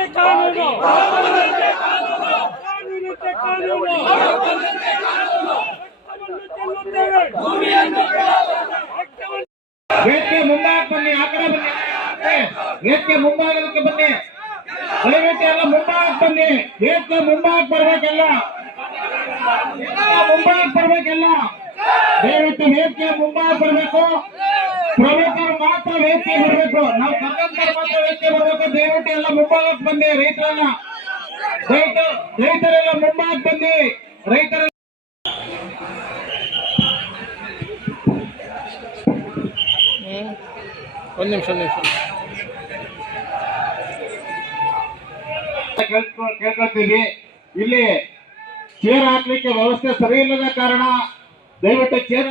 ಕಾನೂನಿನಂತೆ ಕಾನೂನು ಕಾನೂನಿನಂತೆ ಕಾನೂನು ರಕ್ತವನ್ನು ಚೆಲ್ಲುತ್ತೇವೆ. ರಕ್ತವನ್ನು ವೇದಿಕೆ ಮುಂಭಾಗ ಬನ್ನಿ ಆ ಕಡೆ ಬನ್ನಿ ವೇದಿಕೆ ಮುಂಭಾಗಕ್ಕೆ ಬನ್ನಿ ದಯವಿಟ್ಟು ಎಲ್ಲ ಮುಂಭಾಗಕ್ಕೆ ಬನ್ನಿ ವೇದಿಕೆ ಮುಂಭಾಗ ಬರ್ಬೇಕೆಲ್ಲ ಎಲ್ಲ ಮುಂಭಾಗ ಬರ್ಬೇಕೆಲ್ಲ ದಯವಿಟ್ಟು ವೇದಿಕೆ ಮುಂಭಾಗ ಬರ್ಬೇಕು ಪ್ರಮುಖರು ಮಾತ್ರ ವೇದಿಕೆ ಬರಬೇಕು. ನಾವು ಕರ್ನಾಟಕ ಮಾತ್ರ ವ್ಯಕ್ತಿ ಬರಬೇಕು. ದಯವಿಟ್ಟು ಎಲ್ಲ ಮುಂಭಾಗಕ್ಕೆ ಬಂದಿ ರೈತರನ್ನ. ರೈತ ರೈತರೆಲ್ಲ ಮುಂಭಾಗಕ್ಕೆ ಬಂದಿ ರೈತರ ಒಂದು ನಿಮಿಷ ಒಂದು ನಿಮಿಷ. ಇಲ್ಲಿ ಚೇರ್ ಹಾಕ್ಲಿಕ್ಕೆ ವ್ಯವಸ್ಥೆ ಸರಿ ಇಲ್ಲದ ಕಾರಣ ದಯವಿಟ್ಟು ಚೇರ್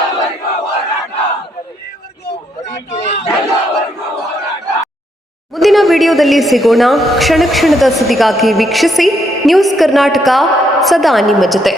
ವಿಡಿಯೋದಲ್ಲಿ ಸಿಗೋಣ. ಕ್ಷಣ ಕ್ಷಣದ ಸುದ್ದಿಗಾಗಿ ವೀಕ್ಷಿಸಿ. ನ್ಯೂಸ್ ಕರ್ನಾಟಕ ಸದಾ ನಿಮ್ಮ ಜೊತೆ.